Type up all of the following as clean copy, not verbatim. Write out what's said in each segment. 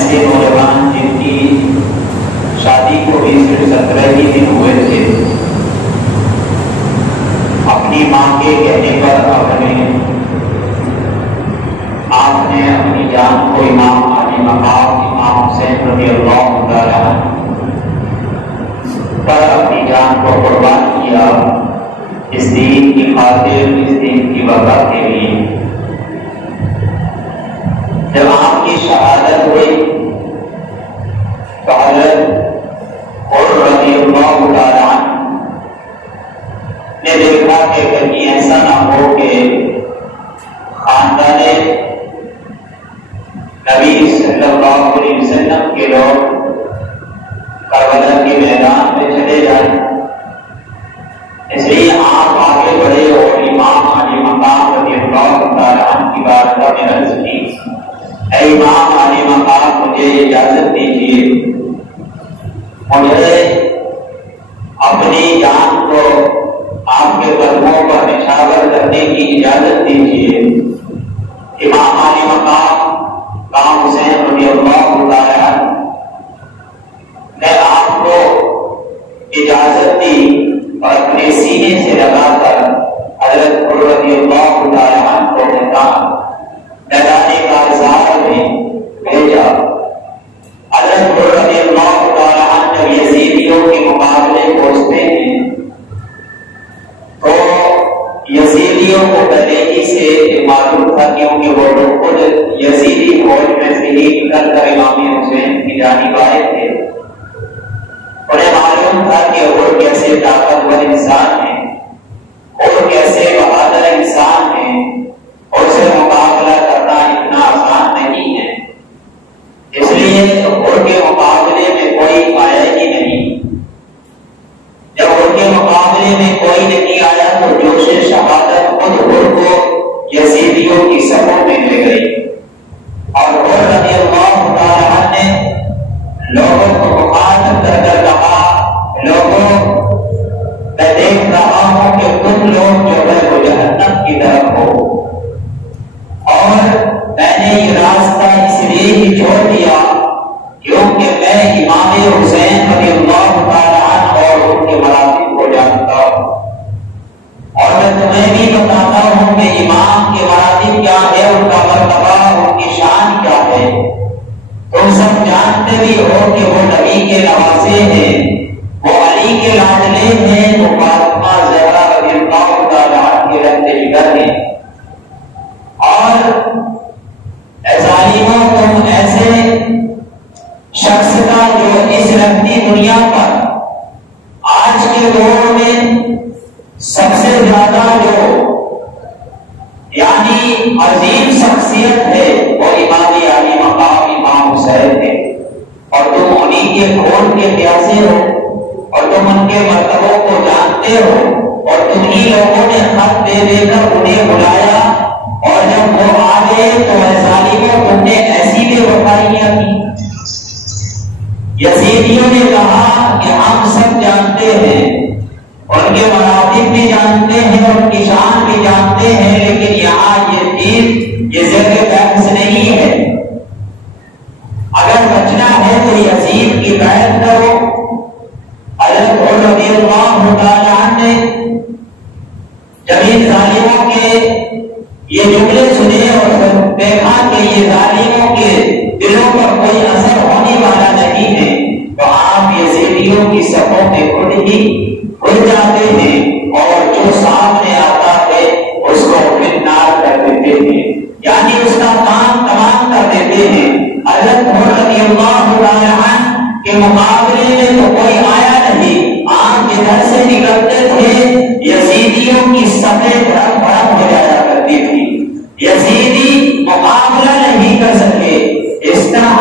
ایسے نوجوان جن کی شادی کو بھی صرف 17 ہی دن ہوئے تھے، اپنی ماں کے کہنے پر آپ نے اپنی جان کو امام علی مقام امام حسین رضی اللہ تعالیٰ پر اپنی جان کو قربان کیا، اس دین کی خاطر، اس دین کی وفا کے لیے۔ جب آپ کی شہادت ہوئی تو حضرت عمر رضی اللہ تعالیٰ عنہ نے دیکھا کہ کہیں ایسا نہ ہو کہ خاندان نبی صلی اللہ علیہ وسلم کے لوگ کربلا کے میدان میں چلے جائیں، اس لیے آپ آگے بڑھے اور امام علی مقام رضی اللہ تعالیٰ عنہ کی بارگاہ میں عرض کی، اے امام علی مقام مجھے اجازت دیجیے، مجھے اپنی جان کو آپ کے قدموں پر نچھاور کرنے کی اجازت دیجیے۔ امام علی مقام امام حسین رضی اللہ تعالیٰ عنہ نے آپ کو اجازت دی اور اپنے سینے سے لگا کر حضرت عمر رضی اللہ تعالیٰ عنہ کو میدان کارزار میں بھیجا۔ حضرت عمر رضی اللہ تعالیٰ عنہ جب یزیدیوں کے مقابلے پہنچتے ہیں تو یزیدیوں کو پہلے ہی سے معلوم تھا، کیونکہ وہ لوگ خود یزیدی فوج میں سے ہی نکل کر امام حسین کی جانب آئے تھے، انہیں معلوم تھا کہ وہ کیسے طاقتور انسان ہیں اور کیسے بہادر انسان ہیں، اور اسے مقابلہ کرنا اتنا آسان نہیں ہے، اس لیے ان کے مقابلے میں کوئی آیا ہی نہیں۔ جب ان کے مقابلے میں کوئی نہیں آیا تو جوش شہادت خود کو یزیدیوں کی صفوں میں لے گئی، اور عمر رضی اللہ تعالیٰ عنہ نے لوگوں کو مخاطب کر کر کہا، لوگوں میں دیکھ رہا ہوں کہ تم لوگ جو ہے وہ جہنم کی طرف ہو، اور میں نے یہ راستہ اس لیے ہی چھوڑ دیا کیونکہ میں امام حسین رضی اللہ تعالیٰ عنہ اور ان کے مراتب کو جانتا ہوں، اور میں تمہیں بھی بتاتا ہوں کہ امام کے مراتب کیا ہے، ان کا مرتبہ، ان کی شان کیا ہے۔ تم سب جانتے بھی ہو کہ وہ نبی کے نواسے ہیں، وہ علی کے لاڈلے ہیں، وہ فاطمہ زہرا رضی اللہ تعالیٰ عنہ کے رہتے جگر ہیں، اور ظالموں تم ایسے شخص کا جو اس رہتی دنیا پر آج کے دور میں سب سے زیادہ جو یعنی عظیم شخصیت ہے وہ امام علی مقام امام حسین ہے، اور تم انہی کے خون کے پیاسے ہو، اور تم ان کے مرتبوں کو جانتے ہو، اور تمہیں لوگوں نے خط دے دے کر انہیں بلایا، اور جب وہ آ گئے تو ظالموں تم نے ایسی بے وفائیاں کی۔ یزیدیوں نے کہا کہ ہم سب جانتے ہیں، ان کے مراتب بھی جانتے ہیں، ان کی شان بھی جانتے ہیں، لیکن یہاں یہ چیز یہ زیر بحث نہیں ہے، اگر بچنا ہے تو یزید کی بیعت کرو۔ حضرت عمر رضی اللہ تعالیٰ عنہ نے جب ان ظالموں کے یہ جملے سنے اور دیکھا کہ یہ ظالموں کے دلوں پر کوئی اثر ہونے والا نہیں ہے، تو آپ یزیدیوں کی صفوں میں خود ہی کھل جاتے ہیں، اور جو سامنے آتا ہے اس کو فنار کر دیتے ہیں، یعنی اس کا کام تمام کر دیتے ہیں۔ حضرت عمر رضی اللہ تعالیٰ عنہ کے مقابلے میں تو کوئی آیا نہیں، آپ جدھر سے نکلتے تھے یزیدیوں کی صفیں بھڑک بھڑک ہو جایا کرتی تھی، یزیدی مقابلہ نہیں کر سکے۔ اس طرح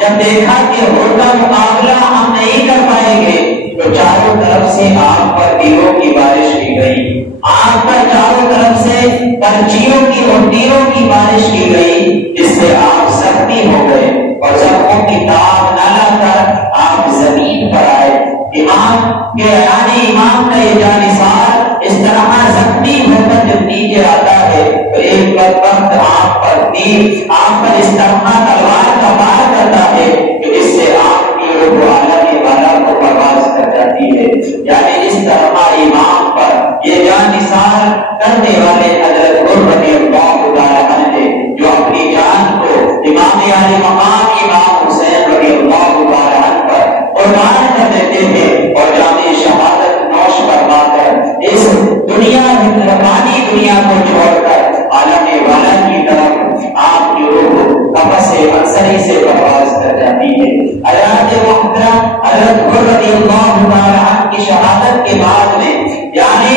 جب دیکھا کہ ان کا مقابلہ ہم نہیں کر پائیں گے تو چاروں طرف سے آپ پر تیروں کی بارش کی گئی، آپ پر چاروں طرف سے پرچیوں کی اور تیروں کی بارش کی گئی، جس سے آپ زخمی ہو گئے، اور زخموں کی داغ نہ لا کر آپ زمین پر آئے۔ امام کے یعنی امام کا یہ جانثار اس طرح زخمی ہو کر جب نیچے آتا ہے تو ایک وقت آپ پر تیر، آپ پر اس طرح تلوار کا وار کرتا امام علی مقام امام حسین رضی اللہ تعالی عنہ پر قربان کر دیتے ہیں اور جامع شہادت نوش فرما کر اس دنیا روحانی دنیا کو چھوڑ کر عالم والا کی طرف آپ کی روح قبر سے انصری سے پرواز کر جاتی ہے۔ حضرت محترم حضرت رضی اللہ تعالی عنہ کی شہادت کے بعد میں یعنی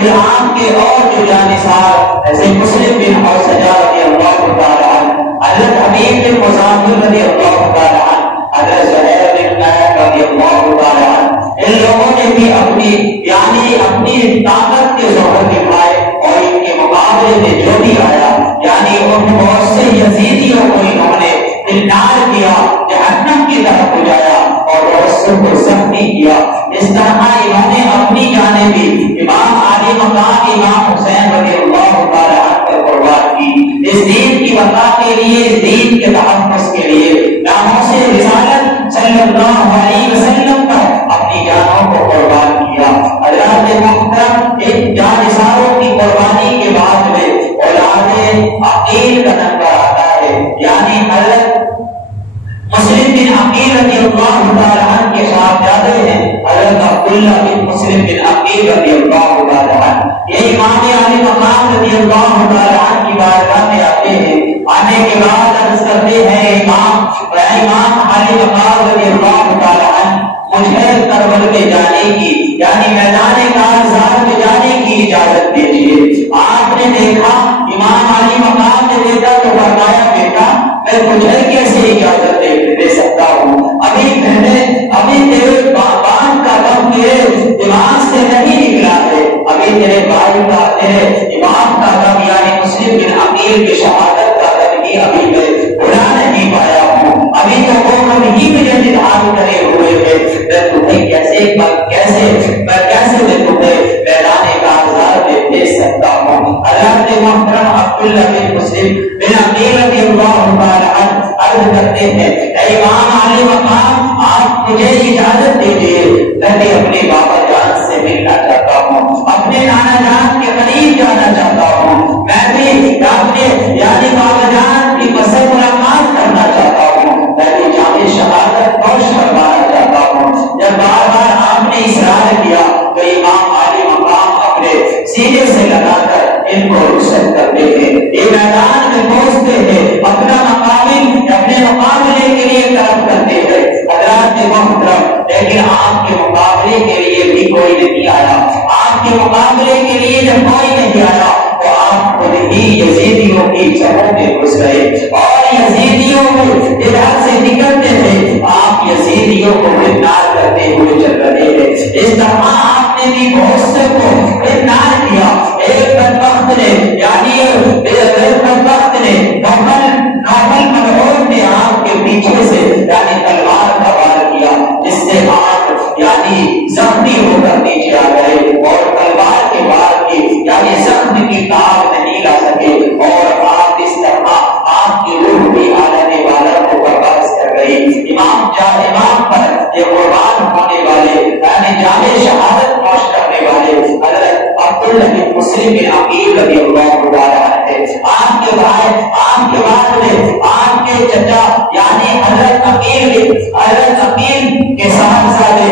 الہام کے اور جو جانثار ایسے مسلم بن حوسجہ رضی اللہ تعالی عنہ، حضرت حبیب بن مزاحم رضی اللہ تعالی عنہ، حضرت زہیر بن قیس رضی اللہ تعالی عنہ، ان لوگوں نے بھی اپنی طاقت کے ظہور دکھائے اور ان کے مقابلے میں جو بھی آیا یعنی ان بہت سے یزیدیوں کو انہوں نے انکار کیا، جہنم کی طرف بجایا اور رسول کو سختی کیا۔ اس طرح انہوں نے اپنی جانیں بھی امام علی مقام امام حسین رضی اللہ تعالی عنہ پر قربان کی، اس دین کی بقا کے لیے، اس دین کے تحفظ کے لیے، ناموس رسالت صلی اللہ علیہ وسلم پر اپنی جانوں کو قربان کیا۔ حضرات محترم، ان جانثاروں کی قربانی کے بعد میں اولاد عقیل کا نمبر آتا ہے، یعنی حضرت مسلم بن عقیل رضی اللہ تعالی عنہ کے صاحبزادے ہیں حضرت عبداللہ بن مسلم بن عقیل رضی اللہ تعالی عنہ۔ یہ امام علی مقام رضی اللہ تعالی عنہ کی بارگاہ میں آتے ہیں، آنے کے بعد عرض کرتے ہیں امام علی مقام رضی اللہ تعالی عنہ مجھے کربلا میں جانے کی یعنی میدان کارزار میں جانے کی اجازت دیجیے۔ آپ نے دیکھا امام علی مقام نے دیکھا تو فرمایا بیٹا میں تجھے کیسے اجازت دے سکتا ہوں، ابھی تیرے باپ کا دم تیرے دماغ سے نہیں نکلا ہے، ابھی تیرے بھائی کا تیرے امام کا دم یعنی مسلم بن عقیل کی شہادت کا دم ہی ابھی میں بلا نہیں پایا ہوں، ابھی تو وہ کب ہی مجھے ندھان کرے ہوئے تھے، میں تمہیں کیسے میں تمہیں میدان کارزار میں بھیج سکتا ہوں۔ حضرت محترم عبداللہ بن مسلم بن عقیل رضی اللہ تعالی عنہ عرض کرتے ہیں اے امام علی مقام آپ مجھے اجازت دیجیے، میں بھی اپنے بابا جان سے ملنا چاہتا ہوں، اپنے نانا جان کے قریب جانا چاہتا ہوں، میں بھی اپنے یعنی بابا جان کی بسر ملاقات کرنا چاہتا ہوں، میں بھی جامع شہادت نوش کروانا چاہتا ہوں۔ جب بار بار آپ نے اصرار کیا تو امام علی مقام اپنے سینے سے لگا کر ان کو رخصت کرتے ہیں، یہ میدان میں پہنچتے ہیں، اپنا اپنے مقابلے کے لیے طلب کرتے ہیں۔ حضرات محترم، لیکن آپ کے مقابلے کے لیے بھی کوئی نہیں آیا، آپ کے مقابلے کے لیے جب کوئی نہیں آیا تو آپ خود ہی یزیدیوں کی جگہوں میں گھس گئے اور یزیدیوں کو ادھر سے نکلتے تھے، آپ یزیدیوں کو گرفتار کرتے ہوئے چل رہے ہیں۔ اس طرح آپ نے بھی بہت سے کو گرفتار کیا۔ ایک بدبخت نے یعنی بدبخت نے نوبل ملعون نے آپ کے پیچھے سے یعنی تلوار کا وار کیا، جس سے آپ یعنی زخمی ہو کر نیچے آ گئے اور تلوار کے وار کی یعنی زخم کی تاب نہیں لا سکے اور آپ اس طرح آپ کی روح بھی آنے والا کو برباد کر گئی۔ امام پر یہ قربان ہونے والے یعنی جامع شہادت نوش کرنے والے حضرت عبداللہ بن مسلم بن عقیل رضی اللہ تعالی عنہ، آپ کے بھائی آپ کے بعد میں آپ کے چچا یعنی حضرت عقیل کے صاحبزادے،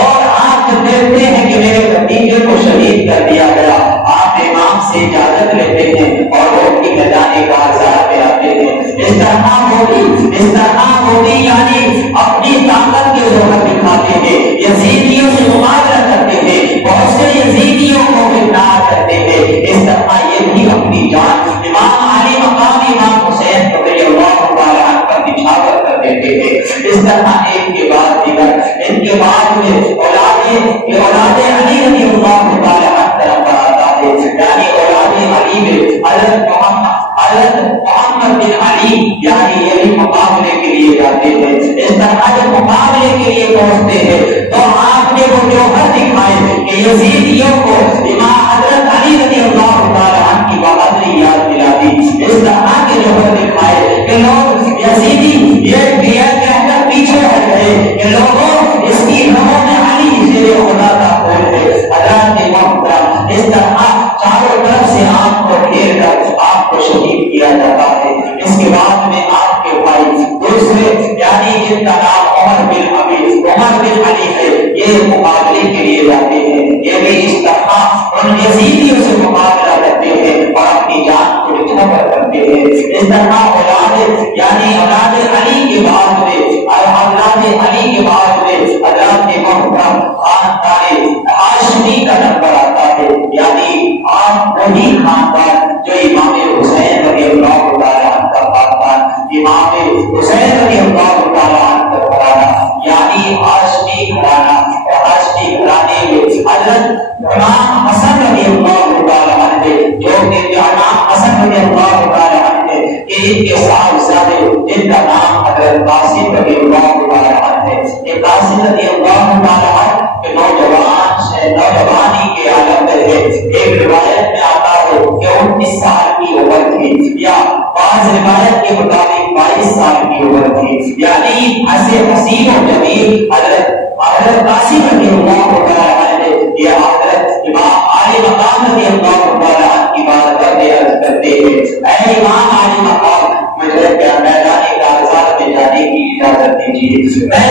اور آپ جب دیکھتے ہیں کہ میرے بھتیجے کو شہید کر دیا گیا، آپ امام سے اجازت لیتے ہیں اور وہ اپنی میدان کارزار میں آتے ہیں۔ اس طرح مودی یعنی اپنی طاقت کے ظہور دکھاتے ہیں، یزیدیوں سے مقابلہ کرتے ہیں، بہت سے یزیدیوں کو گرفتار کرتے ہیں۔ اس طرح یہ بھی اپنی جان امام علی مقام امام حسین رضی اللہ تعالی عنہ پر نچھاور کر دیتے ہیں۔ اس طرح ایک کے بعد دیگر ان کے بعد میں اولاد علی رضی اللہ تعالی عنہ طرف آتا ہے، یعنی اولاد علی میں حضرت محمد بن علی یعنی یہ بھی مقابلے کے لیے جاتے ہیں۔ اس طرح جب مقابلے کے لیے پہنچتے ہیں تو آپ نے وہ جوہر دکھائے کہ یزیدیوں کو امام حضرت علی رضی اللہ تعالی عنہ کی بہادری یاد دلا دی۔ اس طرح کے جوہر دکھائے کہ لوگ یزیدی یہ کہہ کر پیچھے ہٹ گئے کہ لوگوں اس کی لوگوں نے علی سے خدا کا قول ہے۔ حضرات محترم، اس طرح چاروں طرف سے آپ کو گھیر کر آپ کو شہید کیا جاتا ہے۔ اس کے بعد میں یہ مقابلے کے لیے جاتے ہیں، یہ بھی اس طرح ان یزیدیوں سے مقابلہ کرتے ہیں اور اپنی جان کو نچھاور کرتے ہیں۔ اس طرح اولاد یعنی اولاد علی کے بعد میں اولاد علی کے بعد میں حضرات محترم خاندان ہاشمی کا نمبر آتا ہے، یعنی آپ وہی خاندان جو امام حسین رضی اللہ تعالیٰ عنہ کا خاندان، امام حسین رضی اللہ تعالیٰ عنہ کا گھرانہ یعنی ہاشمی گھرانہ، ہاشمی گھرانے میں حضرت امام حسن رضی اللہ تعالیٰ عنہ جو کہ امام حسن رضی اللہ تعالیٰ عنہ کہ ان کے صاحبزادے جن کا نام حضرت قاسم رضی اللہ تعالیٰ عنہ ہے، یہ قاسم رضی اللہ تعالیٰ عنہ کہ نوجوان سے نوجوانی کے عالم میں ہے۔ ایک روایت میں آتا ہے کہ 19 سال کی عمر تھی، یا بعض روایت کے مطابق 22 سال کی عمر تھی، یعنی ایسے حسین و جمیل حضرت قاسم رضی اللہ تعالیٰ عنہ یہ حضرت امام عالی مقام رضی اللہ تعالیٰ عنہ کی بارگاہ میں عرض کرتے ہیں، اے امام عالی مقام مجھے میدان کارزار میں جانے کی اجازت دیجیے، میں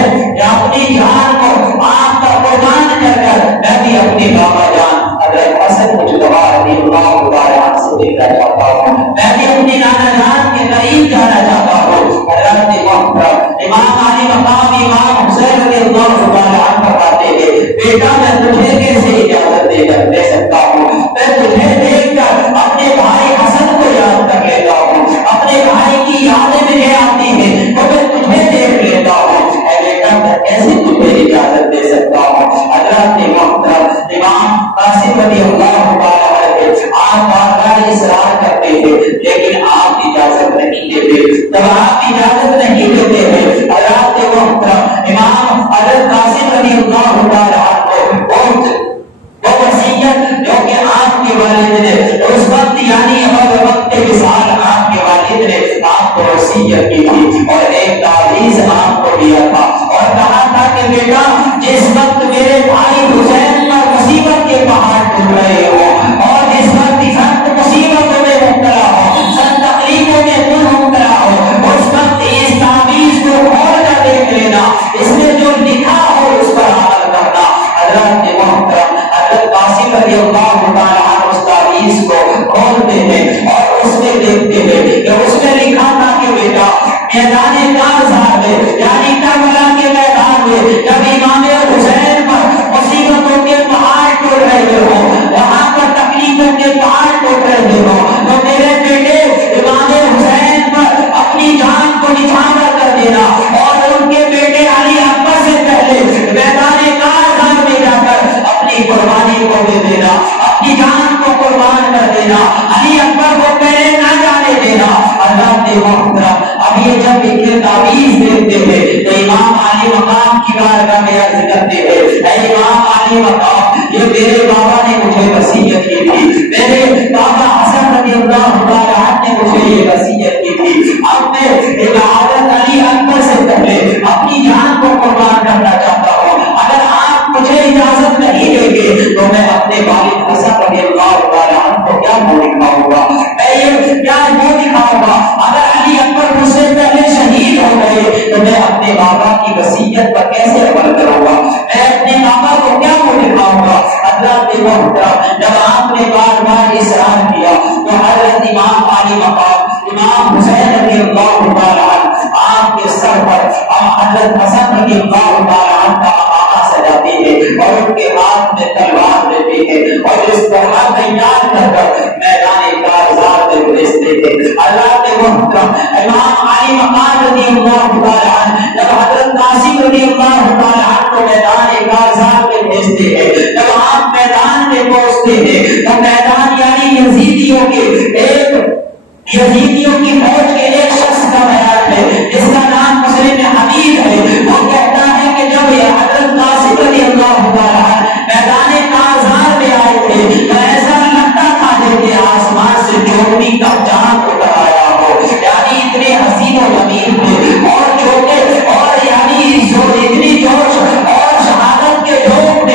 اپنی جان کو آپ کا قربان کر کر میں بھی اپنے بابا جان حضرت حسن مجتبی رضی اللہ تعالیٰ عنہ سے ملنا چاہتا ہوں، میں بھی اپنے نانا جان کے قریب جانا چاہتا ہوں۔ حضرت محترم امام علی مقام امام حسین رضی اللہ تعالیٰ عنہ فرماتے ہیں، بیٹا میں تجھے کیسے اجازت دے سکتا ہوں، میں تجھے دیکھ کر اپنے بھائی حسن کو یاد کر لیتا ہوں، اپنے بھائی کی یادیں مجھے آتی ہیں تو میں تجھے دیکھ لیتا ہوں، اے بیٹا میں کیسے تجھے اجازت دے سکتا ہوں۔ حضرت محترم امام قاسم رضی اللہ تعالیٰ عنہ آپ بار اصرار کرتے ہیں لیکن آپ اجازت نہیں دیتے، جب آپ اجازت نہیں دیتے ہیں حضرت محترم امام حضرت قاسم رضی اللہ تعالیٰ عنہ وہ وصیت جو کہ آپ کے والد نے اس وقت یعنی وقت وصال آپ کے والد نے آپ کو وصیت کی تھی اور ایک تعویذ آپ کو دیا تھا اور کہا تھا کہ بیٹا جس وقت میرے بھائی حسین پر مصیبت کے پہاڑ ٹوٹ رہے ہو اور جس وقت سخت مصیبتوں میں مبتلا ہو، سخت تکلیفوں میں مبتلا ہو، اس وقت اس تعویذ کو کھول کر دیکھ لینا، اس میں جو لکھا ہو اس پر عمل کرنا۔ حضرت محترم حضرت قاسم رضی اللہ تعالیٰ عنہ اس تعویذ کو کھولتے ہیں اور اس میں دیکھتے ہیں کہ اس میں لکھا تھا کہ بیٹا میدان کارزار میں یعنی کربلا کے میدان میں جب امام حسین پر مصیبتوں کے پہاڑ ٹوٹ رہے ہو، وہاں پر تکلیفوں کے پہاڑ ٹوٹ رہے ہو، تو میرے بیٹے امام حسین پر اپنی جان کو نچھاور کر دینا اور ان کے بیٹے علی اکبر سے پہلے میدان کارزار میں جا کر اپنی قربانی کو دے دینا، اپنی جان کو قربان کر دینا، علی اکبر کو پہلے نہ جانے دینا۔ اللہ کے محترم اب یہ جب یہ تعویذ دیتے ہیں تو امام علی مقام کی بارگاہ میں عرض کرتے ہیں، اے امام علی مقام یہ میرے بابا نے مجھے وصیت کی تھی، میرے بابا حسن رضی اللہ تعالیٰ عنہ نے مجھے یہ وصیت کی تھی، اب میں حضرت علی اکبر سے پہلے اپنی جان کو قربان کرنا چاہتا ہوں، اگر آپ مجھے اجازت نہیں دیں گے تو میں اپنے والد حسن رضی اللہ تعالیٰ عنہ کو کیا منہ دکھاؤں گا، میں یہ کیا منہ دکھاؤں گا، اگر علی اکبر مجھ سے پہلے شہید ہو گئے تو میں اپنے بابا کی وصیت پر کیسے عمل کروں گا، میں اپنے بابا کو کیا منہ دکھاؤں گا۔ حضرت محترم جب آپ نے بار بار اصرار کیا تو حضرت امام علی مقام امام حسین رضی اللہ تعالیٰ عنہ آپ کے سر پر حضرت حسن رضی اللہ تعالیٰ عنہ کا مقامہ سجاتے ہیں اور ان کے ہاتھ میں تلوار دیتے ہیں اور اس طرح تیار کر کر میدان کارزار میں بھیجتے ہیں۔ حضرت محترم امام علی مقام رضی اللہ تعالیٰ عنہ جب حضرت قاسم رضی اللہ تعالیٰ عنہ کو میدان کارزار میں بھیجتے ہیں، جب آپ میدان میں پہنچتے ہیں تو میدان یعنی یزیدیوں کی فوج کے ایک شخص کا بیان ہے جس کا نام مسلم حبیب ہے، وہ کہتا ہے کہ جب یہ حضرت قاسم رضی اللہ تعالیٰ عنہ میدان کارزار میں آئے تھے تو ایسا لگتا تھا جیسے آسمان سے چوٹی کا چاند اتر آیا ہو، یعنی اتنے حسین و جمیل تھے اور چھوٹے اور یعنی اتنی جوش اور شہادت کے شوق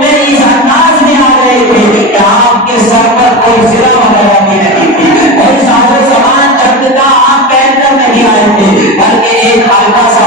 میں اس انداز میں آ گئے تھے کہ آپ کے سر پر کوئی ضلع وغیرہ بھی نہیں تھی، کوئی سازو سامان چمکتا آپ پہن کر نہیں آئے تھے، بلکہ ایک ہلکا سا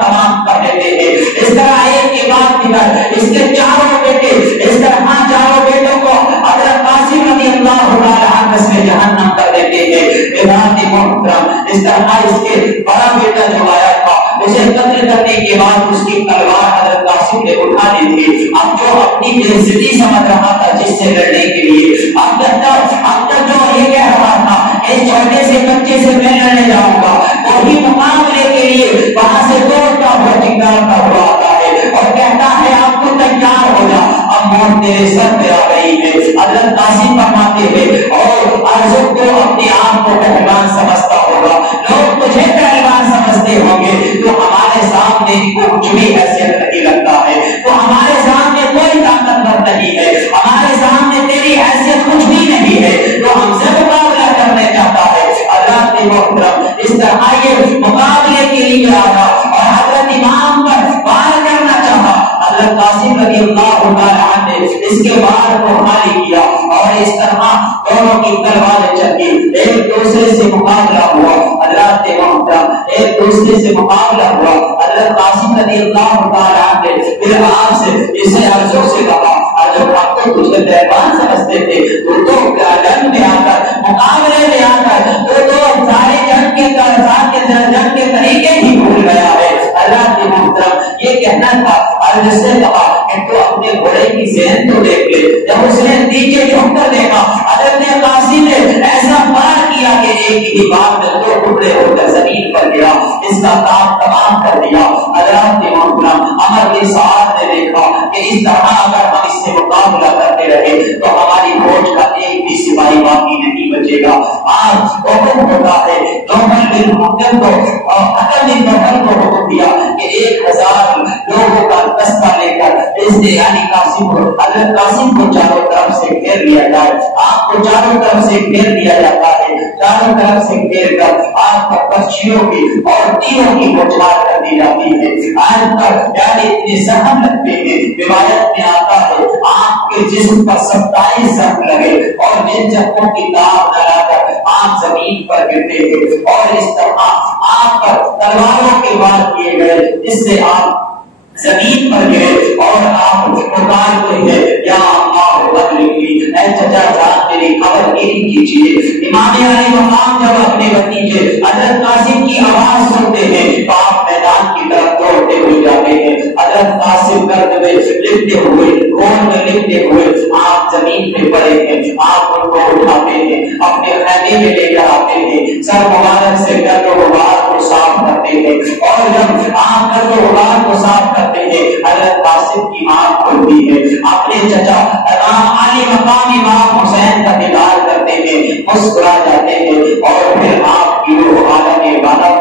تمام کر دیتے ہیں. اس طرح ایک کے بعد دیگر اس کے چاروں بیٹے، اس طرح چاروں بیٹوں کو حضرت قاسم رضی اللہ تعالی عنہ سے جہنم کر دیتے ہیں. محترم اس طرح اس کے بڑا بیٹا جو آیا تھا اسے قتل کرنے کے بعد اس کی تلوار حضرت قاسم نے اٹھا لی تھی. اب جو اپنی بےعزتی سمجھ رہا تھا جس سے لڑنے کے لیے، اب تک جو یہ کہہ رہا تھا اس چھوٹے سے بچے سے میں لڑنے جاؤں گا، وہی مقابلے کے لیے وہاں سے دوڑتا ہوا چنگارتا ہوا آتا ہے اور کہتا ہے آپ کو تیار ہو جا، اب موت تیرے سر پہ آ گئی ہے. حضرت قاسم فرماتے ہیں اور عرض کو اپنے آپ کو پہلوان سمجھتا ہوگا، لوگ تجھے پہلوان سمجھتے ہوں گے، تو ہمارے سامنے کچھ بھی حیثیت نہیں رکھتا ہے، تو ہمارے سامنے کوئی طاقتور نہیں ہے، ہمارے سامنے تیری حیثیت کچھ بھی نہیں ہے، تو ہم سے مقابلہ کرنے چاہتا ہے. اللہ کے محترم اس طرح یہ مقابلے کے لیے آیا اور حضرت امام پر وار کرنا چاہا. حضرت قاسم رضی اللہ تعالی عنہ نے اس کے وار کو خالی کیا اور اس طرح دونوں کی تلواریں چلی، ایک دوسرے سے مقابلہ ہوا. حضرت محترم ایک دوسرے سے مقابلہ ہوا. حضرت قاسم رضی اللہ تعالی عنہ نے پھر آپ سے اسے عرضوں سے کہا، جو آپ کو تجھے پہلوان سمجھتے تھے تو جنگ میں آ کر مقابلے میں آ کر تو سارے جنگ کے طریقے ہی بھول گیا ہے. اللہ کے محترم یہ کہنا تھا اور جس سے کہا کہ تو اپنے گھوڑے کی ذہن تو دیکھ لے. جب اس نے نیچے جھک کر دیکھا حضرت قاسم نے ایسا وار کیا کہ ایک ہی بار میں دو ٹکڑے ہو کر زمین پر گرا، اس کا کام تمام کر دیا. حضرت محترم عمر بن سعد نے دیکھا کہ اس طرح اگر ہم اس سے مقابلہ کرتے رہے تو ہماری فوج کا ایک بھی سپاہی باقی نہیں بچے گا. آج حکم ہوتا ہے نوفل بن محتم کو اور حکم بن نوفل کو حکم دیا کہ 1000 لوگوں کا دستہ لے کر اس نے یعنی قاسم کو حضرت قاسم کو چاروں طرف سے گھیر لیا جائے. آپ کو چاروں طرف سے گھیر لیا جاتا ہے، چاروں طرف سے گھیر کر آپ پر پرچیوں کی اور تیروں کی بوچھار کر دی جاتی ہے. آج پر یعنی اتنے زخم لگتے ہیں، روایت میں آتا ہے آپ کے جسم پر 27 زخم لگے اور جن زخموں کی داغ لگا کر آپ زمین پر گرتے ہیں اور اس طرح آپ پر تلواروں کے وار کیے گئے جس سے آپ زمین پر گئے اور آپ پکار رہے ہیں یا اللہ بدلی اے چچا جان میری خبر گیری کیجیے. امام علی مقام جب اپنے بھتیجے حضرت قاسم کی آواز سنتے ہیں تو آپ میدان کی طرف دوڑتے ہوئے جاتے ہیں. حضرت قاسم درد میں لپٹے ہوئے خون میں لپٹے ہوئے آپ زمین پہ پڑے ہیں، آپ ان کو اٹھاتے ہیں اپنے خیمے میں لے کر آتے ہیں، سر مبارک سے گرد و غبار کو صاف کرتے ہیں اور جب آپ گرد و غبار کو صاف کرتے ہیں حضرت قاسم کی آنکھ کھلتی ہے، اپنے چچا امام علی مقام امام حسین کا دیدار کرتے ہیں، مسکرا جاتے ہیں اور پھر آپ کی روح عالم عبادت